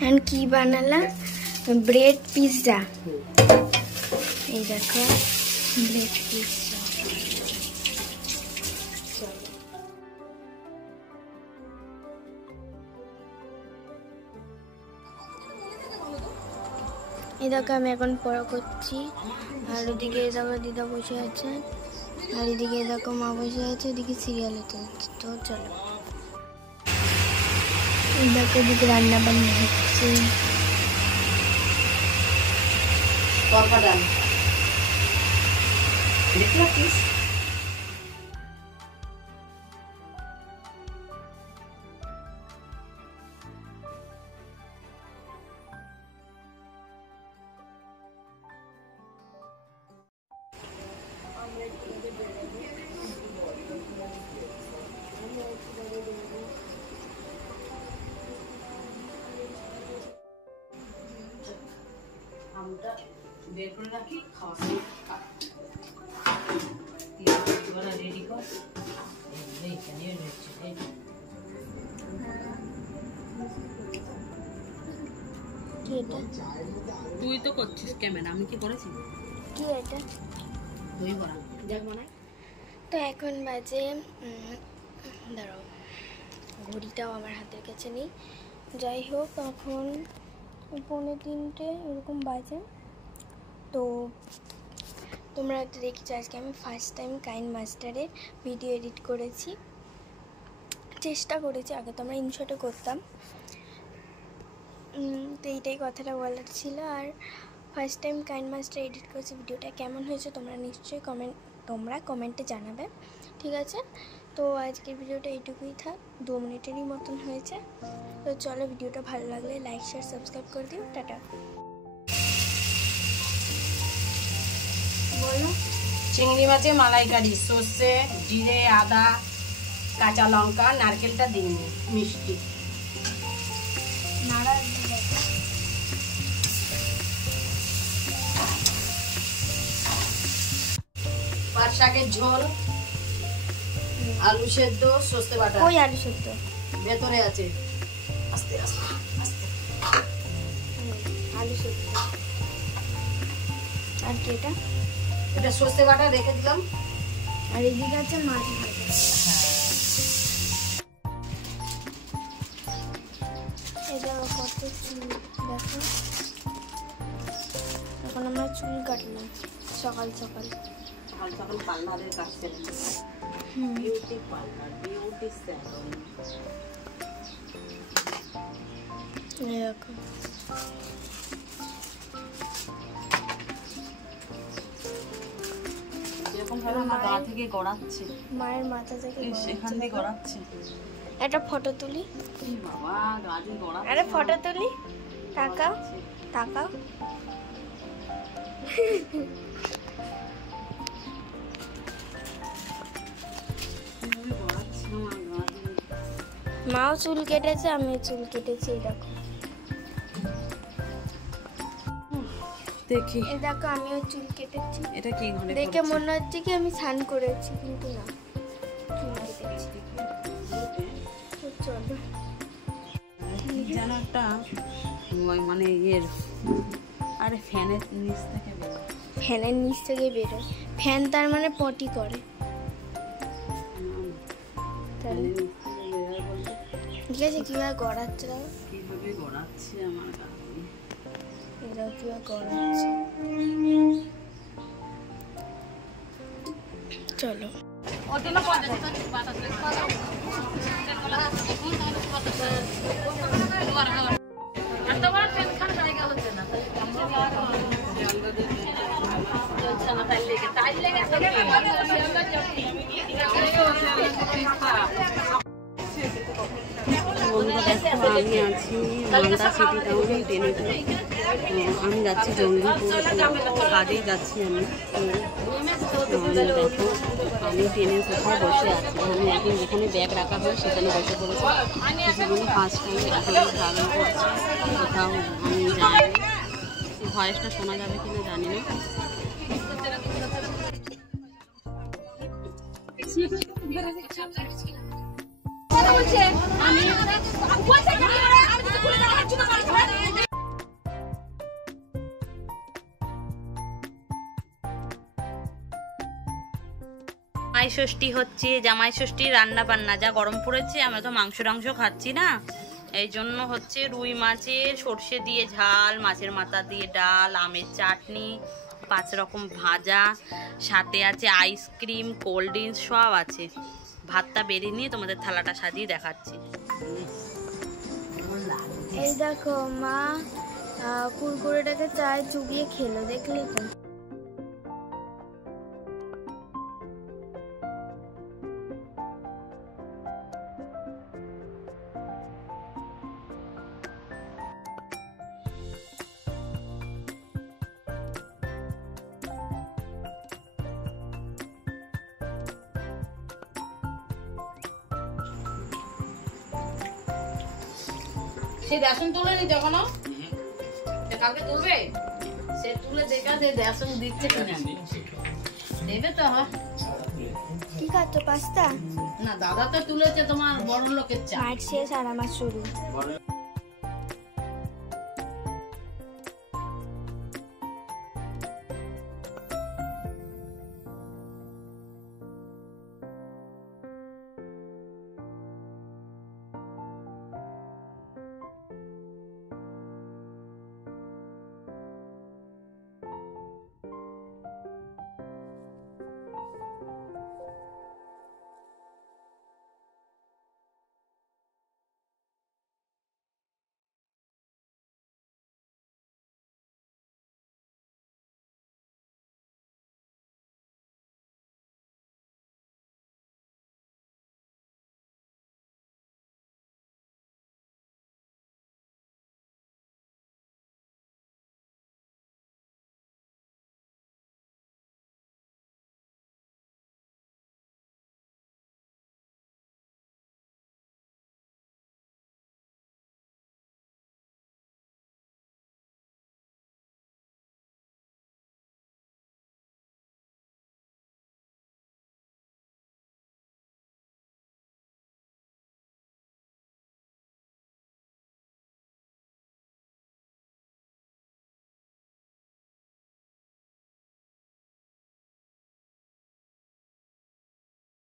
And की बनाला bread pizza ये देखो ब्रेड पिज्जा ये देखो আমি এখন পড়া করছি আর ওদিকে দেখো দিদা বসে আছে আর এদিকে দেখো মা বসে আছে এদিকে সিরিয়াল চলছে তো চলো দেখো এদিকে রান্না বান্না হচ্ছে আমটা বের করে রাখি খাওয়া রেডি কর তুই তো করছিস ক্যামেরা আমি কি করেছি কি এটা তুই বলা দেখ মনে তো এখন বাজে দাঁড়াও ঘড়িটাও আমার হাতের কাছে নেই যাই হোক এখন 2:45 এরকম বাজে তো তোমরা একটা দেখেছো আজকে আমি ফার্স্ট টাইম কাইন মাস্টারের ভিডিও এডিট করেছি চেষ্টা করেছি আগে তো আমরা ইনশটে করতাম তো এইটাই কথাটা বলার ছিল আর ফার্স্ট টাইম কাইন মাস্টার এডিট করেছি ভিডিওটা কেমন হয়েছে তোমরা নিশ্চয়ই কমেন্টে জানাবে ঠিক আছে তো আজকের ভিডিওটা এইটুকুই থাক 2 মিনিটেরই মতন হয়েছে তো চলো ভিডিওটা ভালো লাগলে লাইক শেয়ার সাবস্ক্রাইব করে দিও টাটা বলো চিংড়ি মাছে মালাইকারি সর্ষে জিরে আদা কাঁচা লঙ্কা নারকেলটা দিন মিষ্টি পাট শাকের ঝোল আলু সেদ্ধ সর্ষে বাটা ওই আলু সেদ্ধ ভেতরে আছে আস্তে আস্তে আস্তে আলু সেদ্ধ আর কি এটা সর্ষে বাটা রেখে দিলাম আর এদিকে আছে মাছ ভাজা এটা কত চুল দেখো এখন আমরা চুল কাটলাম সকাল সকাল পার্লারের কাজ করে বিউটি পার্লার বিউটি স্যালন দেখো এরকম ভাবে আমার গা থেকে গড়াচ্ছে মায়ের মাথা থেকে সেখান থেকে গড়াচ্ছে একটা ফটো তুলি বাবা গা থেকে গড়াচ্ছে আরে ফটো তুলি তাকাও তাকাও মাও চুল কেটেছে আমিও চুল কেটেছি এই দেখো দেখি এই দেখো আমিও চুল কেটেছি এটা কি ঘরে দেখে মনে হচ্ছে কি আমি স্নান করেছি কিন্তু না চুল কেটেছি চলো যেন একটা মানে ইয়ের আরে ফ্যানের নিচ থেকে বেরোয় ফ্যানের নিচ থেকে বেরোয় ফ্যান তার মানে পটি করে ঠিক আছে কিভাবে গড়াচ্ছে কিভাবে গড়াচ্ছে আমার গা এটা কিভাবে গড়াচ্ছে চলো আমি আছি মালদা সিটি টাউনে ট্রেনে আমি যাচ্ছি জঙ্গিপুর কাজেই যাচ্ছি আমি দেখো আমি ট্রেনে কোথায় বসে আছি আমি একদিন যেখানে ব্যাগ রাখা হয় সেখানে বসে পড়েছি জীবনে ফার্স্ট টাইম এখানে ট্রাভেল করছি কোথাও আমি যাই ভয়েসটা শোনা যাবে কিনা জানি না জামাই ষষ্ঠী হচ্ছে, জামাই ষষ্ঠী রান্না বান্না যা গরম পড়েছে, আমরা তো মাংস টাংস খাচ্ছি না, এই জন্য হচ্ছে রুই মাছের সর্ষে দিয়ে ঝাল, মাছের মাথা দিয়ে ডাল, আমের চাটনি, 5 রকম ভাজা, সাথে আছে আইসক্রিম, কোল্ড ড্রিঙ্কস সব আছে। ভাতটা বেরিয়ে নিয়ে তোমাদের থালাটা সাজিয়ে দেখাচ্ছি। এই দেখো মা কুরকুরেটাকে চায় চুবিয়ে খেলো, দেখলি তো? সে বেসন তুলে নি এখনো, কালকে তুলবে, সে তুলে দেখা যে বেসন দিচ্ছে কিনা, দেবে তো। কি খাচ্ছ, পাস্তা? না দাদা তো তুলেছে তোমার বড় লোকের চা। মাঠ শেষ আর আমার শুরু।